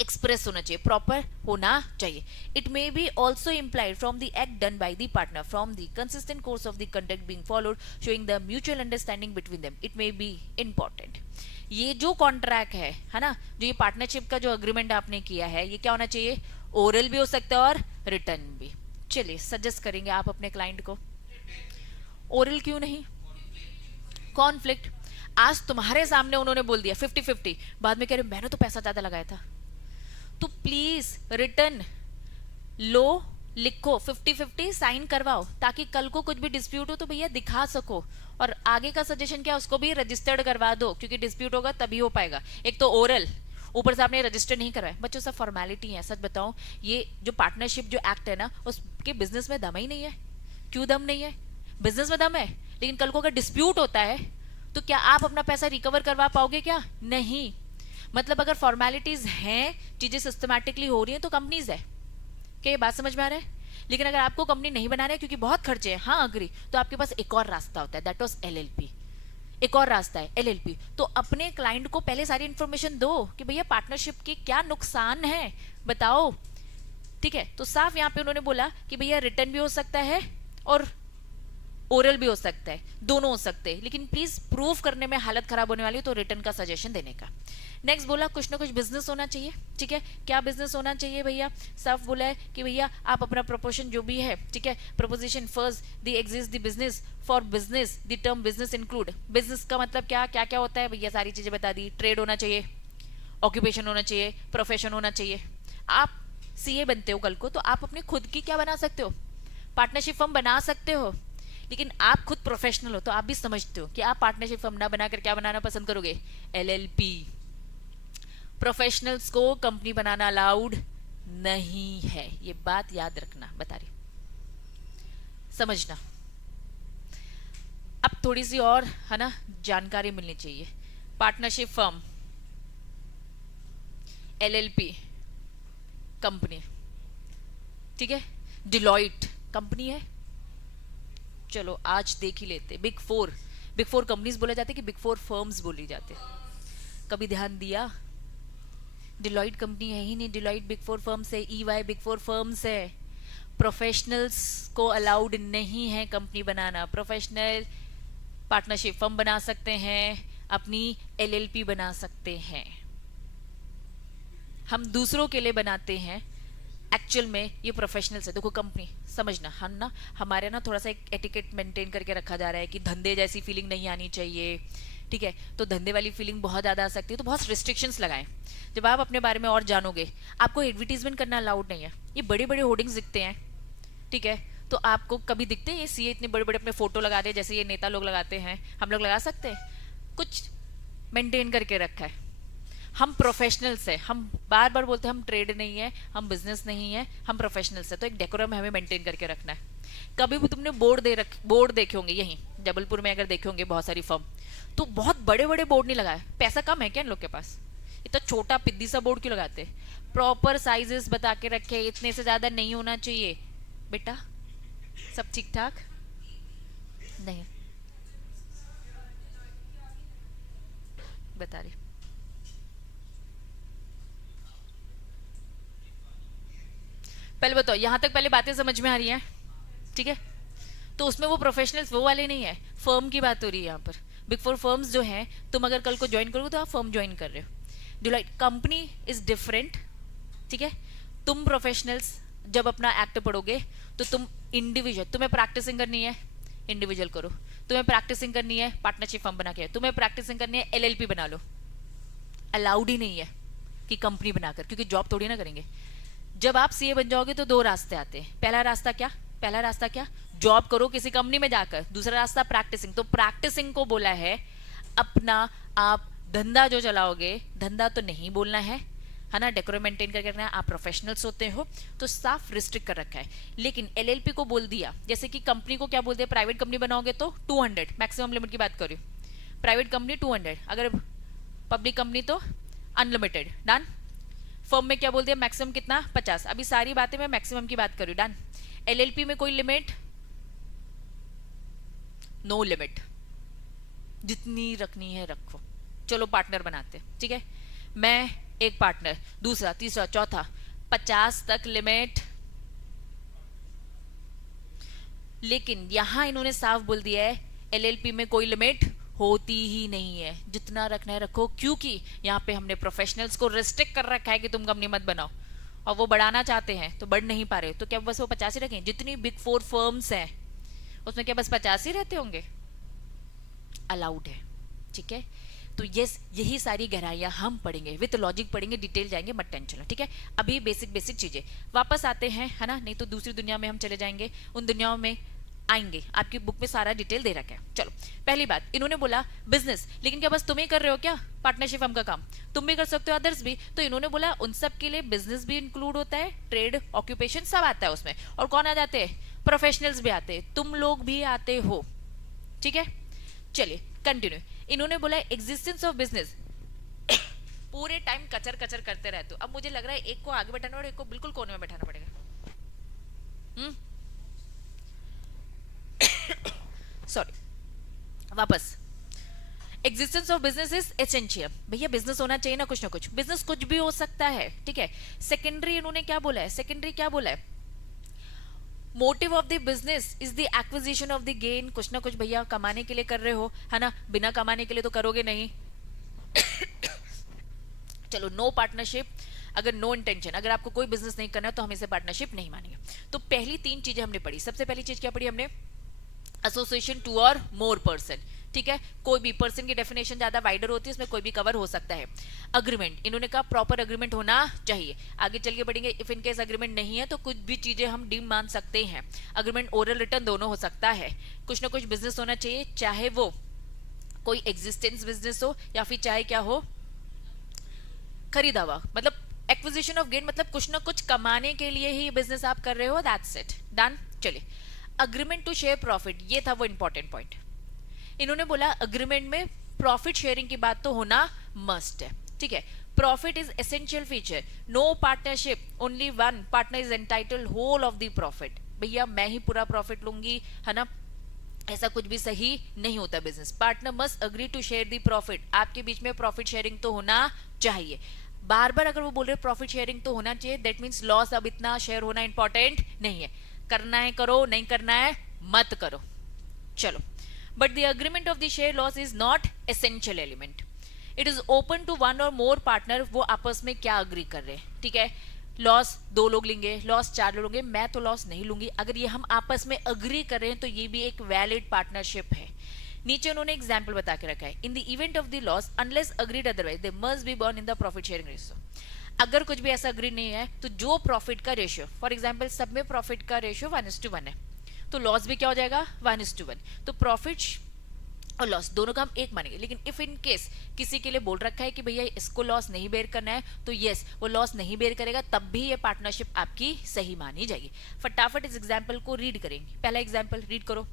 express होना चाहिए, proper होना चाहिए। It may be also implied from the act done by the partner, from the consistent course of the conduct being followed, showing the mutual understanding between them. It may be important. ये जो contract है ना, जो ये partnership का जो agreement आपने किया है, ये क्या होना चाहिए? ओरल भी हो सकता है और रिटर्न भी। चलिए सजेस्ट करेंगे आप अपने क्लाइंट को। ओरल क्यों नहीं? कॉन्फ्लिक्ट। आज तुम्हारे सामने उन्होंने बोल दिया 50-50, बाद में कह रहे मैंने तो पैसा ज्यादा लगाया था। तो प्लीज रिटर्न लो, लिखो 50-50, साइन करवाओ, ताकि कल को कुछ भी डिस्प्यूट हो तो भैया दिखा सको। और आगे का सजेशन क्या, उसको भी रजिस्टर्ड करवा दो, क्योंकि डिस्प्यूट होगा तभी हो पाएगा। एक तो ओरल, ऊपर से आपने रजिस्टर नहीं करवाया। बच्चों सब फॉर्मेलिटी है। सच बताऊं, ये जो पार्टनरशिप जो एक्ट है ना, उसके बिजनेस में दम ही नहीं है। क्यों दम नहीं है? बिजनेस में दम है, लेकिन कल को अगर डिस्प्यूट होता है तो क्या आप अपना पैसा रिकवर करवा पाओगे? क्या नहीं। मतलब अगर फॉर्मेलिटीज हैं, चीजें सिस्टमैटिकली हो रही हैं, तो कंपनीज है। क्या ये बात समझ में आ रहा है? लेकिन अगर आपको कंपनी नहीं बना रहे क्योंकि बहुत खर्चे हैं, हाँ अग्री, तो आपके पास एक और रास्ता होता है, दैट वाज एलएलपी। एक और रास्ता है एलएलपी। तो अपने क्लाइंट को पहले सारी इंफॉर्मेशन दो कि भैया पार्टनरशिप के क्या नुकसान है, बताओ। ठीक है, तो साफ यहाँ पे उन्होंने बोला कि भैया रिटर्न भी हो सकता है और ओरल भी हो सकता है, दोनों हो सकते हैं, लेकिन प्लीज प्रूव करने में हालत खराब होने वाली है, तो रिटर्न का सजेशन देने का। नेक्स्ट बोला कुछ ना कुछ बिजनेस होना चाहिए। ठीक है, क्या बिजनेस होना चाहिए भैया? साफ बोला है कि भैया आप अपना प्रपोजन जो भी है, ठीक है, preposition first the exist the business, for business the term business include. Business का मतलब क्या क्या क्या होता है भैया? सारी चीजें बता दी। ट्रेड होना चाहिए, ऑक्यूपेशन होना चाहिए, प्रोफेशन होना चाहिए, आप सीए बनते हो कल को तो आप अपनी खुद की क्या बना सकते हो, पार्टनरशिप फर्म बना सकते हो। लेकिन आप खुद प्रोफेशनल हो तो आप भी समझते हो कि आप पार्टनरशिप फर्म ना बनाकर क्या बनाना पसंद करोगे, एलएलपी। प्रोफेशनल्स को कंपनी बनाना अलाउड नहीं है, ये बात याद रखना, बता रही समझना। अब थोड़ी सी और है ना जानकारी मिलनी चाहिए। पार्टनरशिप फर्म, एलएलपी कंपनी, ठीक है, डिलॉइट कंपनी है। चलो आज देख ही लेते। बिग फोर कंपनीज बोले जाते कि बिग फोर फर्म्स बोली जाते, कभी ध्यान दिया? डिलॉइट कंपनी है ही नहीं, डिलॉइट बिग फोर फर्म्स है, ईवाई बिग फोर फर्म्स है। प्रोफेशनल्स को अलाउड नहीं है कंपनी बनाना। प्रोफेशनल पार्टनरशिप फर्म बना सकते हैं, अपनी एलएलपी बना सकते हैं, हम दूसरों के लिए बनाते हैं, एक्चुअल में ये प्रोफेशनल्स है। देखो कंपनी समझना, हम ना हमारे ना थोड़ा सा एक एटिकेट मेंटेन करके रखा जा रहा है कि धंधे जैसी फीलिंग नहीं आनी चाहिए, ठीक है। तो धंधे वाली फीलिंग बहुत ज़्यादा आ सकती है, तो बहुत रिस्ट्रिक्शंस लगाएं। जब आप अपने बारे में और जानोगे, आपको एडवर्टीजमेंट करना अलाउड नहीं है। ये बड़े बड़े होर्डिंग्स दिखते हैं, ठीक है, तो आपको कभी दिखते हैं ये सीए इतने बड़े बड़े अपने फोटो लगा दे जैसे ये नेता लोग लगाते हैं, हम लोग लगा सकते हैं? कुछ मेंटेन करके रखा है। हम प्रोफेशनल्स है, हम बार बार बोलते हैं हम ट्रेड नहीं है, हम बिजनेस नहीं है, हम प्रोफेशनल्स है, तो एक डेकोरम हमें मेंटेन करके रखना है। कभी भी तुमने बोर्ड देखे होंगे, यहीं जबलपुर में अगर देखे होंगे बहुत सारी फर्म, तो बहुत बड़े बड़े बोर्ड नहीं लगाए। पैसा कम है क्या इन लोग के पास? इतना छोटा पिद्दी सा बोर्ड क्यों लगाते? प्रॉपर साइजेस बता के रखे, इतने से ज्यादा नहीं होना चाहिए। बेटा सब ठीक ठाक नहीं बता रही। पहले बताओ यहां तक पहले बातें समझ में आ रही हैं? ठीक है, तो उसमें वो प्रोफेशनल्स वो वाले नहीं है, फर्म की बात हो रही है यहाँ पर। बिग फोर फर्म्स जो हैं, तुम अगर कल को ज्वाइन करोगे तो आप फर्म ज्वाइन कर रहे हो। डिलॉइट कंपनी इज डिफरेंट, ठीक है। तुम प्रोफेशनल्स जब अपना एक्ट पढ़ोगे तो तुम इंडिविजुअल, तुम्हें प्रैक्टिसिंग करनी है इंडिविजुअल करो, तुम्हें प्रैक्टिसिंग करनी है पार्टनरशिप फर्म बना के, तुम्हें प्रैक्टिसिंग करनी है एलएलपी बना लो। अलाउड ही नहीं है कि कंपनी बनाकर, क्योंकि जॉब थोड़ी ना करेंगे। जब आप सीए बन जाओगे तो दो रास्ते आते हैं। पहला रास्ता क्या, जॉब करो किसी कंपनी में जाकर। दूसरा रास्ता प्रैक्टिसिंग। तो प्रैक्टिसिंग को बोला है अपना आप धंधा जो चलाओगे, धंधा तो नहीं बोलना है ना, डेकोरम मेंटेन करके रखना है। आप प्रोफेशनल्स होते हो तो साफ रिस्ट्रिक्ट कर रखा है। लेकिन एलएलपी को बोल दिया, जैसे कि कंपनी को क्या बोलते हैं, प्राइवेट कंपनी बनाओगे तो 200 मैक्सिमम लिमिट की बात करूँ, प्राइवेट कंपनी 200, अगर पब्लिक कंपनी तो अनलिमिटेड, डन। फर्म में क्या बोलते हैं, मैक्सिमम कितना, 50। अभी सारी बातें मैं मैक्सिमम की बात करूँ, डन। एलएलपी में कोई लिमिट, नो लिमिट, जितनी रखनी है रखो। चलो पार्टनर बनाते, ठीक है, मैं एक पार्टनर, दूसरा, तीसरा, चौथा, 50 तक लिमिट। लेकिन यहां इन्होंने साफ बोल दिया है एलएलपी में कोई लिमिट होती ही नहीं है, जितना रखना है रखो। क्योंकि यहाँ पे हमने प्रोफेशनल्स को रिस्ट्रिक्ट कर रखा है कि तुम कंपनी मत बनाओ, और वो बढ़ाना चाहते हैं तो बढ़ नहीं पा रहे, तो क्या बस वो 50 ही रखें? जितनी बिग फोर फर्म्स हैं उसमें क्या बस 50 ही रहते होंगे? अलाउड है, ठीक है। तो यही सारी गहराइयां हम पढ़ेंगे, विद लॉजिक पढ़ेंगे, डिटेल जाएंगे, मत टेंशन लो, ठीक है। अभी बेसिक चीजें वापस आते हैं, है ना, नहीं तो दूसरी दुनिया में हम चले जाएंगे, उन दुनियाओं में आएंगे। आपकी बुक में सारा डिटेल दे रखा है। चलो पहली बात, इन्होंने बोला बिजनेस, लेकिन क्या बस तुम ही कर रहे हो क्या पार्टनरशिप फर्म का काम? तुम भी कर सकते हो, अदर्स भी। तो इन्होंने बोला उन सब के लिए बिजनेस भी इंक्लूड होता है, ट्रेड, ऑक्यूपेशन सब आता है उसमें। और कौन आ जाते हैं? प्रोफेशनल्स भी आते हैं, तुम लोग भी आते हो, ठीक है। चलिए कंटिन्यू। इन्होंने बोला एग्जिस्टेंस ऑफ बिजनेस, पूरे टाइम कचर कचर करते रहते हो। अब मुझे लग रहा है एक को आगे बैठाना पड़ेगा, एक को बिल्कुल कोने में बैठाना पड़ेगा। सॉरी, वापस। Existence of business is essential. भैया बिजनेस होना चाहिए ना कुछ। बिजनेस कुछ भी हो सकता है, ठीक है। सेकेंडरी इन्होंने क्या बोला है, क्या बोला है, motive of the business is the acquisition of the gain. कुछ ना कुछ भैया कमाने के लिए कर रहे हो, है ना, बिना कमाने के लिए तो करोगे नहीं। चलो नो पार्टनरशिप, अगर नो इंटेंशन, अगर आपको कोई बिजनेस नहीं करना है तो हम इसे पार्टनरशिप नहीं मानेंगे। तो पहली 3 चीजें हमने पढ़ी। सबसे पहली चीज क्या पढ़ी हमने, एसोसिएशन 2 और मोर पर्सन, ठीक है, कोई भी पर्सन की डेफिनेशन ज्यादा वाइडर होती है, इसमें कोई भी कवर हो सकता है। अग्रीमेंट, इन्होंने कहा प्रॉपर अग्रीमेंट होना चाहिए। आगे चल के बढ़ेंगे, इफ इनकेस अग्रीमेंट नहीं है तो कुछ भी चीजें हम डीम मान सकते हैं। अग्रीमेंट ओरल रिटर्न दोनों हो सकता है। कुछ ना कुछ बिजनेस होना चाहिए, चाहे वो कोई एग्जिस्टेंस बिजनेस हो या फिर चाहे क्या हो, खरीदा हुआ, मतलब एक्विजिशन ऑफ गेन, मतलब कुछ ना कुछ कमाने के लिए ही बिजनेस आप कर रहे हो, दैट्स इट, डन। चलिए, अग्रीमेंट टू शेयर प्रॉफिट, ये था वो इंपॉर्टेंट पॉइंट। इन्होंने बोला अग्रीमेंट में प्रॉफिट शेयरिंग की बात तो होना मस्ट है, ठीक है। Profit is essential feature, no partnership, only one partner is entitled whole of the profit. भैया मैं ही पूरा प्रॉफिट लूंगी, है ना, ऐसा कुछ भी सही नहीं होता business. Partner must agree to share the profit, आपके बीच में प्रॉफिट शेयरिंग तो होना चाहिए। बार बार अगर वो बोल रहे प्रॉफिट शेयरिंग तो होना चाहिए, दैट मीन्स लॉस अब इतना शेयर होना इंपॉर्टेंट नहीं है। करना है करो, नहीं करना है मत करो। चलो, but the agreement of the share loss is not essential element, it is open to one or more partner, वो आपस में क्या अग्री कर रहे हैं, ठीक है। लॉस 2 लोग लेंगे, लॉस 4 लोग लेंगे, मैं तो लॉस नहीं लूंगी, अगर ये हम आपस में अग्री कर रहे हैं तो ये भी एक वैलिड पार्टनरशिप है। नीचे उन्होंने एग्जाम्पल बता के रखा है, in the event of the loss unless agreed otherwise they must be burn in the profit sharing ratio. अगर कुछ भी ऐसा अग्री नहीं है तो जो प्रॉफिट का रेशियो, फॉर एग्जाम्पल सब में प्रॉफिट का रेशियो 1:1 है, तो लॉस भी क्या हो जाएगा 1:1। तो प्रॉफिट और लॉस दोनों का हम एक मानेंगे। लेकिन इफ इन केस किसी के लिए बोल रखा है कि भैया इसको लॉस नहीं बेयर करना है, तो यस वो लॉस नहीं बेयर करेगा, तब भी ये पार्टनरशिप आपकी सही मानी जाएगी। फटाफट इस एग्जाम्पल को रीड करेंगे। पहला एग्जाम्पल रीड करो।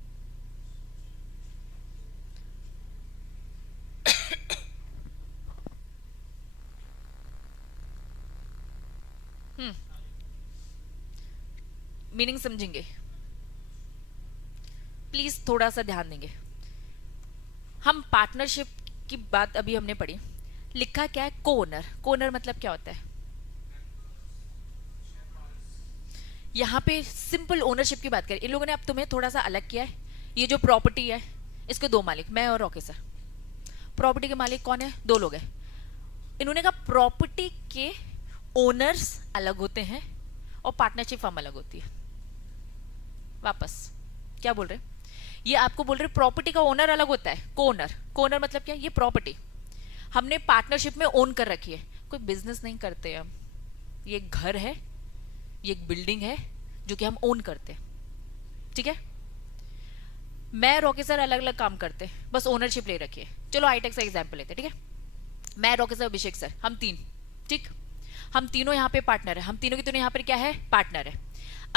मीनिंग समझेंगे, प्लीज थोड़ा सा ध्यान देंगे। हम पार्टनरशिप की बात अभी हमने पढ़ी, लिखा क्या है को ओनर। को ओनर मतलब क्या होता है, यहाँ पे सिंपल ओनरशिप की बात करें। इन लोगों ने अब तुम्हें थोड़ा सा अलग किया है। ये जो प्रॉपर्टी है इसके 2 मालिक, मैं और रॉकी सर। प्रॉपर्टी के मालिक कौन है, 2 लोग हैं। इन्होंने कहा प्रॉपर्टी के ओनर्स अलग होते हैं और पार्टनरशिप फर्म अलग होती है। वापस क्या बोल रहे, ये आपको बोल रहे प्रॉपर्टी का ओनर अलग होता है, को ओनर। को ओनर मतलब क्या, ये प्रॉपर्टी हमने पार्टनरशिप में ओन कर रखी है, कोई बिजनेस नहीं करते हम। ये एक घर है, ये एक बिल्डिंग है जो कि हम ओन करते हैं, ठीक है। मैं रॉकी सर अलग अलग काम करते हैं, बस ओनरशिप ले रखी है। चलो हाईटेक का एग्जांपल लेते हैं, ठीक है। मैं रॉकी सर अभिषेक सर, हम 3, ठीक, हम तीनों यहाँ पे पार्टनर है, हम तीनों की तीनों यहाँ पर क्या है, पार्टनर है।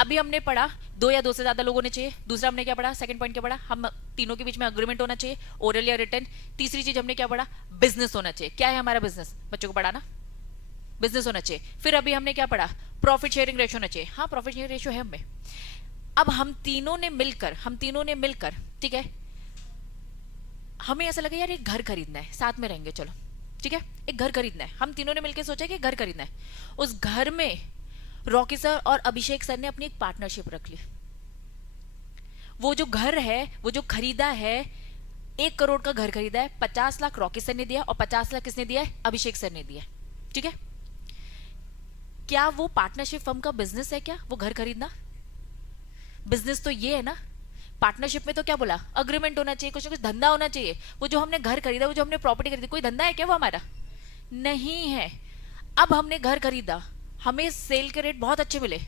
अभी हमने पढ़ा 2 या 2 से ज्यादा लोग होने चाहिए। दूसरा हमने क्या पढ़ा, सेकंड पॉइंट क्या पढ़ा, हम तीनों के बीच में अग्रीमेंट होना चाहिए, ओरल या रिटर्न। तीसरी चीज हमने क्या पढ़ा, बिजनेस होना चाहिए। क्या है हमारा बिजनेस, बच्चों को पढ़ाना, बिजनेस होना चाहिए। फिर अभी हमने क्या पढ़ा, प्रॉफिट शेयरिंग रेशियो होना चाहिए। हाँ प्रॉफिट शेयरिंग रेशियो है हमें। अब हम तीनों ने मिलकर ठीक है, हमें ऐसा लगा यार एक घर खरीदना है, साथ में रहेंगे, चलो ठीक है, एक घर खरीदना है। हम तीनों ने मिलकर सोचा कि घर खरीदना है। उस घर में रॉकी सर और अभिषेक सर ने अपनी एक पार्टनरशिप रख ली। वो जो घर है, वो जो खरीदा है, 1 करोड़ का घर खरीदा है, 50 लाख रॉकी सर ने दिया और 50 लाख किसने दिया है, अभिषेक सर ने दिया, ठीक है। क्या वो पार्टनरशिप फर्म का बिजनेस है क्या, वो घर खरीदना? बिजनेस तो ये है ना। पार्टनरशिप में तो क्या बोला, अग्रीमेंट होना चाहिए, कुछ ना कुछ धंधा होना चाहिए। वो जो हमने घर खरीदा, वो जो हमने प्रॉपर्टी खरीदी, कोई धंधा है क्या वो हमारा? नहीं है। अब हमने घर खरीदा, हमें सेल के रेट बहुत अच्छे मिले,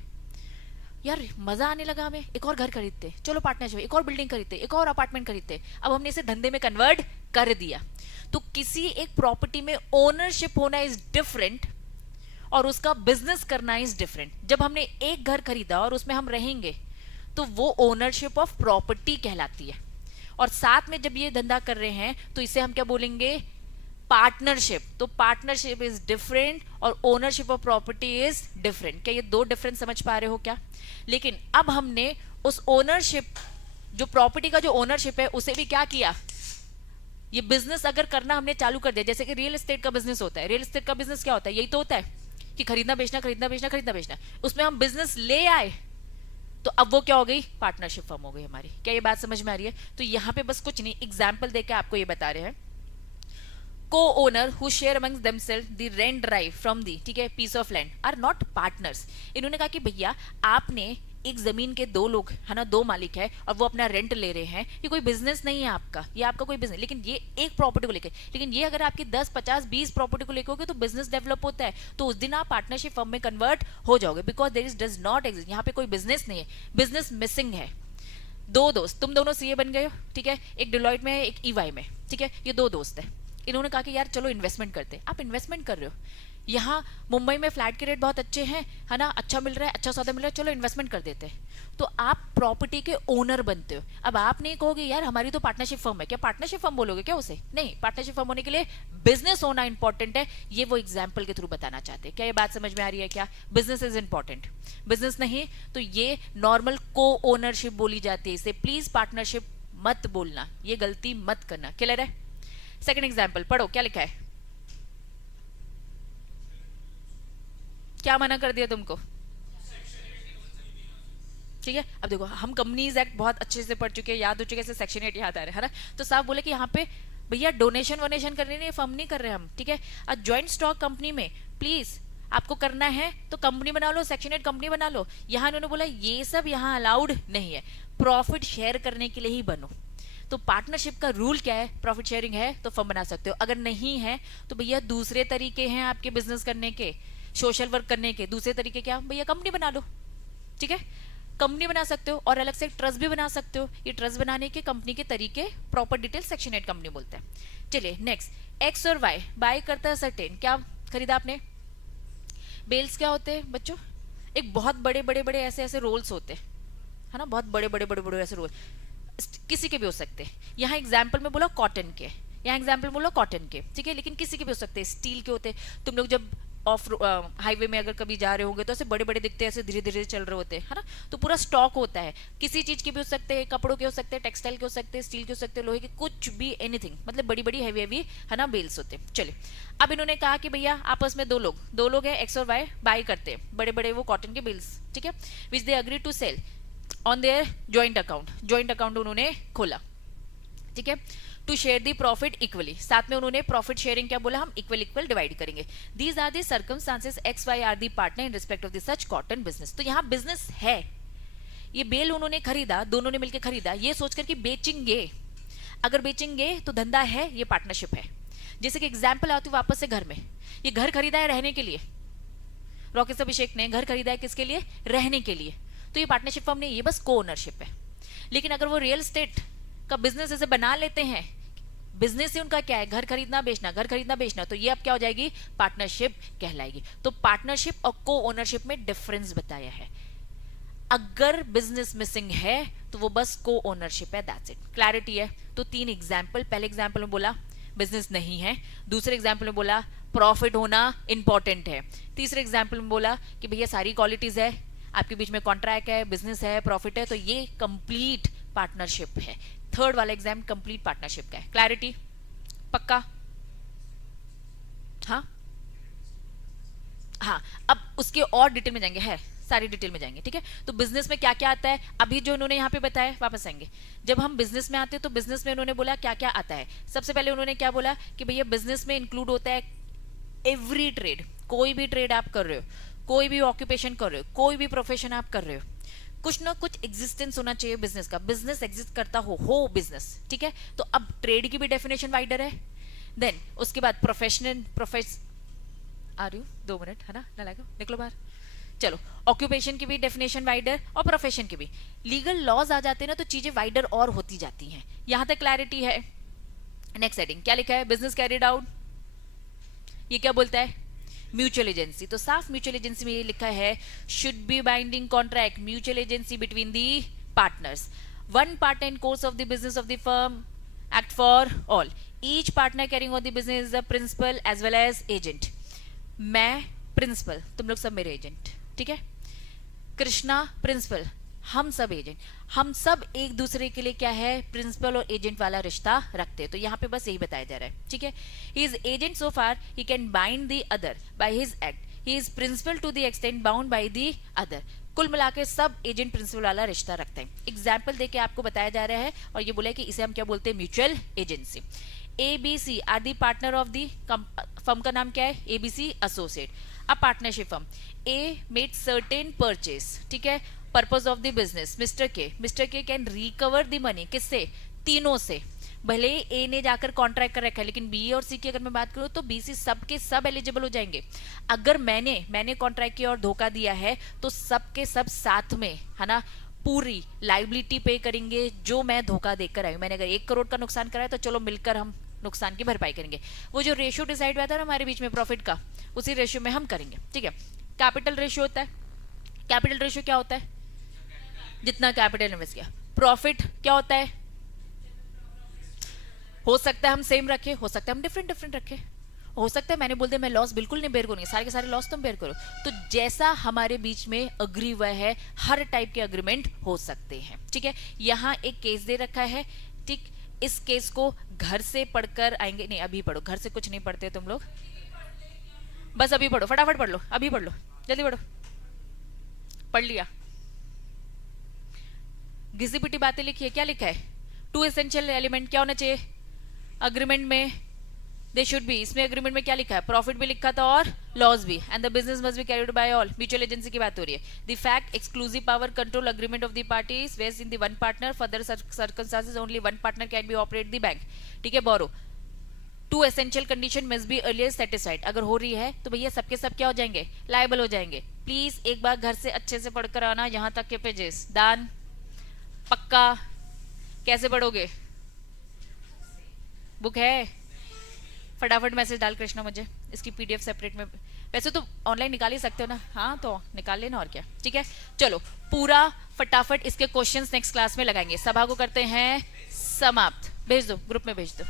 यार मजा आने लगा हमें, एक और घर खरीदते, चलो पार्टनरशिप, एक और बिल्डिंग खरीदते, एक और अपार्टमेंट खरीदते। अब हमने इसे धंधे में कन्वर्ट कर दिया। तो किसी एक प्रॉपर्टी में ओनरशिप होना इज डिफरेंट और उसका बिजनेस करना इज डिफरेंट। जब हमने एक घर खरीदा और उसमें हम रहेंगे तो वो ओनरशिप ऑफ प्रॉपर्टी कहलाती है। और साथ में जब ये धंधा कर रहे हैं तो इसे हम क्या बोलेंगे, पार्टनरशिप। तो पार्टनरशिप इज डिफरेंट और ownership of property is different. क्या ये 2 डिफरेंस समझ पा रहे हो क्या? लेकिन अब हमने उस ओनरशिप, जो प्रॉपर्टी का जो ओनरशिप है, उसे भी क्या किया, ये बिजनेस अगर करना हमने चालू कर दिया, जैसे कि रियल एस्टेट का बिजनेस होता है। रियल एस्टेट का बिजनेस क्या होता है, यही तो होता है कि खरीदना बेचना, खरीदना बेचना, खरीदना बेचना। उसमें हम बिजनेस ले आए तो अब वो क्या हो गई, पार्टनरशिप फर्म हो गई हमारी। क्या ये बात समझ में आ रही है? तो यहाँ पे बस कुछ नहीं, एग्जाम्पल देकर आपको ये बता रहे हैं। co-owner who share amongst themselves the rent derived from the, ठीक है, piece of land are not partners। इन्होंने कहा कि भैया आपने एक जमीन के दो लोग है ना, दो मालिक है और वो अपना रेंट ले रहे हैं, ये कोई बिजनेस नहीं है आपका, ये आपका कोई बिजनेस, लेकिन ये एक प्रॉपर्टी को लेकर, लेकिन ये अगर आपकी 10 50 20 प्रॉपर्टी को लेकर होगे तो बिजनेस डेवलप होता है, तो उस दिन आप पार्टनरशिप फर्म में कन्वर्ट हो जाओगे, because there is does not exist, यहाँ पे कोई बिजनेस नहीं है, बिजनेस मिसिंग है। दो दोस्त, तुम दोनों सीए बन गए हो, ठीक है, एक डिलॉयट में है एक ईवाई में, ठीक है, ये दो दोस्त है, इन्होंने कहा कि यार चलो इन्वेस्टमेंट करते हैं, आप इन्वेस्टमेंट कर रहे हो, यहाँ मुंबई में फ्लैट के रेट बहुत अच्छे हैं, है ना, अच्छा मिल रहा है, अच्छा सौदा मिल रहा है, चलो इन्वेस्टमेंट कर देते हैं, तो आप प्रॉपर्टी के ओनर बनते हो। अब आप नहीं कहोगे यार हमारी तो पार्टनरशिप फर्म है, क्या पार्टनरशिप फर्म बोलोगे क्या उसे? नहीं, पार्टनरशिप फर्म होने के लिए बिजनेस होना इंपॉर्टेंट है, ये वो एग्जाम्पल के थ्रू बताना चाहते हैं। क्या ये बात समझ में आ रही है? क्या बिजनेस इज इंपॉर्टेंट, बिजनेस नहीं तो ये नॉर्मल को ओनरशिप बोली जाती है, इसे प्लीज पार्टनरशिप मत बोलना, ये गलती मत करना। क्लियर है? सेकंड एग्जाम्पल पढ़ो, क्या लिखा है, क्या मना कर दिया तुमको? ठीक है, अब देखो हम कंपनीज एक्ट बहुत अच्छे से पढ़ चुके हैं, याद हो चुके हैं, सेक्शन 8 याद आ रहा है ना, तो साहब बोले कि यहाँ पे भैया डोनेशन वोनेशन करने नहीं, फर्म नहीं कर रहे हम, ठीक है, और ज्वाइंट स्टॉक कंपनी में प्लीज आपको करना है तो कंपनी बना लो, सेक्शन 8 कंपनी बना लो। यहाँ इन्होंने बोला ये सब यहाँ अलाउड नहीं है, प्रॉफिट शेयर करने के लिए ही बनो। तो पार्टनरशिप का रूल क्या है? प्रॉफिट शेयरिंग है तो फर्म बना सकते हो, अगर नहीं है तो भैया दूसरे तरीके हैं आपके बिजनेस करने के, सोशल वर्क करने के दूसरे तरीके, क्या भैया कंपनी बना लो, ठीक है, कंपनी बना सकते हो और अलग से ट्रस्ट भी बना सकते हो। ये ट्रस्ट बनाने के कंपनी के तरीके प्रॉपर डिटेल सेक्शन 8 कंपनी बोलते हैं। चलिए नेक्स्ट, एक्स और वाई बाय करता है सर्टेन, क्या खरीदा आपने? बेल्स क्या होते हैं बच्चों? एक बहुत बड़े बड़े बड़े ऐसे ऐसे रोल्स होते हैं, है ना, बहुत बड़े बड़े बड़े बड़े ऐसे रोल, किसी के भी हो सकते हैं। यहाँ एग्जाम्पल में बोला कॉटन के, यहाँ एग्जाम्पल बोला कॉटन के, ठीक है, लेकिन किसी के भी हो सकते हैं, स्टील के होते हैं। तुम लोग जब ऑफ हाईवे में अगर कभी जा रहे होंगे तो ऐसे बड़े बड़े दिखते हैं, ऐसे धीरे धीरे चल रहे होते हैं, है ना, तो पूरा स्टॉक होता है, किसी चीज के भी हो सकते हैं, कपड़ों के हो सकते हैं, टेक्सटाइल के हो सकते हैं, स्टील के हो सकते हैं, लोहे के, कुछ भी, एनीथिंग, मतलब बड़ी बड़ी हैवी हैवी, है ना, बेल्स होते हैं। चलिए अब इन्होंने कहा कि भैया आपस में दो लोग है एक्स और वाई, बाय करते हैं बड़े बड़े वो कॉटन के बेल्स, ठीक है, which they agree to sell on their joint account उन्होंने खोला, ठीक है, to share the profit equally, साथ में उन्होंने प्रॉफिट शेयरिंग क्या बोला, हम इक्वल डिवाइड करेंगे। These are the circumstances, X Y are the partner in respect of the such cotton business. तो यहाँ बिजनेस है, ये बेल उन्होंने खरीदा, दोनों ने मिलकर खरीदा, ये सोचकर कि बेचेंगे, अगर बेचेंगे तो धंधा है, ये पार्टनरशिप है। जैसे कि एग्जाम्पल आती हूँ वापस से घर में, ये घर खरीदा है रहने के लिए, रॉकेश अभिषेक ने घर खरीदा है किसके लिए? रहने के लिए, तो ये पार्टनरशिप फर्म नहीं, ये बस को ओनरशिप है। लेकिन अगर वो रियल एस्टेट का बिजनेस ऐसे बना लेते हैं, बिजनेस से उनका क्या है, घर खरीदना बेचना, तो ये अब क्या हो जाएगी? पार्टनरशिप कहलाएगी। तो पार्टनरशिप और को ओनरशिप में डिफरेंस बताया है। अगर बिजनेस मिसिंग है तो वो बस को ओनरशिप है, दैट्स इट। क्लैरिटी है? तो तीन एग्जाम्पल, पहले एग्जाम्पल में बोला बिजनेस नहीं है, दूसरे एग्जाम्पल में बोला प्रॉफिट होना इंपॉर्टेंट है, तीसरे एग्जाम्पल में बोला कि भैया सारी क्वालिटीज है, आपके बीच में कॉन्ट्रैक्ट है, बिजनेस है, प्रॉफिट है, तो ये कंप्लीट पार्टनरशिप है। थर्ड वाला एग्जाम कंप्लीट पार्टनरशिप का है। क्लैरिटी? पक्का? हाँ, अब उसके और डिटेल में जाएंगे, है सारी डिटेल में जाएंगे, ठीक है। तो बिजनेस में क्या क्या आता है, अभी जो उन्होंने यहाँ पे बताया, वापस आएंगे। जब हम बिजनेस में आते हैं तो बिजनेस में उन्होंने बोला क्या क्या आता है। सबसे पहले उन्होंने क्या बोला कि भैया बिजनेस में इंक्लूड होता है एवरी ट्रेड, कोई भी ट्रेड आप कर रहे हो, कोई भी ऑक्यूपेशन कर रहे हो, कोई भी प्रोफेशन आप कर रहे हो, कुछ ना कुछ एग्जिस्टेंस होना चाहिए बिजनेस का, बिजनेस एग्जिस्ट करता हो बिजनेस, ठीक है। तो अब ट्रेड की भी डेफिनेशन वाइडर है। देन उसके बाद आ रही हूँ 2 मिनट, है ना लगा, निकलो बाहर, चलो। ऑक्यूपेशन की भी डेफिनेशन वाइडर और प्रोफेशन की भी। लीगल लॉज आ जाते हैं ना तो चीजें वाइडर और होती जाती हैं। यहां तक क्लैरिटी है? नेक्स्ट हेडिंग क्या लिखा है? बिजनेस कैरिड आउट, ये क्या बोलता है? Mutual agency. तो साफ म्यूचुअल एजेंसी में ये लिखा है should be binding contract, mutual agency between the partners, one partner in course of the business of the firm, act for all, each partner carrying on the business is the principal as well as agent. मैं principal, तुम लोग सब मेरे agent, ठीक है। Krishna principal, हम सब agent, हम सब एक दूसरे के लिए क्या है? प्रिंसिपल और एजेंट वाला रिश्ता रखते हैं। तो यहाँ पे बस यही बताया जा रहा है, ठीक है। He is agent so far he can bind the other by his act, he is principal to the extent bound by the other. कुल मिला के सब एजेंट प्रिंसिपल वाला रिश्ता रखते हैं। एग्जाम्पल देके आपको बताया जा रहा है और ये बोला है कि इसे हम क्या बोलते हैं? Mutual agency. ABC are the partner of the firm, का नाम क्या है? ABC associate. A partnership firm, A made certain purchase, ठीक है, purpose of the business, mister K can recover the money, किससे? तीनों से। भले ए ने जाकर कॉन्ट्रैक्ट कर रखा है, लेकिन बी और सी की अगर मैं बात करूं तो बी सी सब के सब एलिजिबल हो जाएंगे। अगर मैंने कॉन्ट्रैक्ट किया और धोखा दिया है तो सब के सब साथ में, है ना, पूरी लाइबिलिटी पे करेंगे जो मैं धोखा देकर आई हूं। मैंने अगर 1 करोड़ का नुकसान कराया तो चलो मिलकर हम नुकसान की भरपाई करेंगे। वो जो रेशियो डिसाइड हुआ था ना हमारे बीच में प्रॉफिट का, उसी रेशियो में हम करेंगे, ठीक है। कैपिटल रेशियो होता है, कैपिटल रेशियो क्या होता है? जितना कैपिटल इन्वेस्ट किया। प्रॉफिट क्या होता है? हो सकता है हम सेम रखें, हो सकता है हम डिफरेंट रखें, हो सकता है मैंने बोल दिया मैं लॉस बिल्कुल नहीं बेयर करूंगी, सारे के सारे लॉस तुम बेयर करो। तो जैसा हमारे बीच में अग्री हुआ है, हर टाइप के अग्रीमेंट हो सकते हैं, ठीक है। यहाँ एक केस दे रखा है, ठीक। इस केस को घर से पढ़कर आएंगे, नहीं अभी पढ़ो, घर से कुछ नहीं पढ़ते तुम लोग, बस अभी पढ़ो, फटाफट पढ़ लो, अभी पढ़ लो, जल्दी पढ़ो। पढ़ लिया? घिसी पिटी बातें लिखी है, क्या लिखा है? 2 एसेंशियल एलिमेंट क्या होना चाहिए अग्रीमेंट में? They should be. इसमें अग्रीमेंट में क्या लिखा है? प्रॉफिट भी लिखा था और लॉस भी, and the business must be carried by all. Mutual agency की बात हो रही है। The fact exclusive power control agreement of the parties vest in the one partner, further circumstances only one partner can be operate the bank, ठीक है। Borrow 2 essential condition must be earlier satisfied. अगर हो रही है तो भैया सबके सब क्या हो जाएंगे? लायबल हो जाएंगे। प्लीज एक बार घर से अच्छे से पढ़कर आना, यहाँ तक के पेजेस। दान पक्का? कैसे पढ़ोगे? बुक है? फटाफट मैसेज डाल कृष्णा मुझे, इसकी पीडीएफ सेपरेट में, वैसे तो ऑनलाइन निकाल ही सकते हो ना, हाँ तो निकाल लेना और क्या, ठीक है। चलो पूरा फटाफट इसके क्वेश्चंस नेक्स्ट क्लास में लगाएंगे। सभा को करते हैं समाप्त। भेज दो, ग्रुप में भेज दो।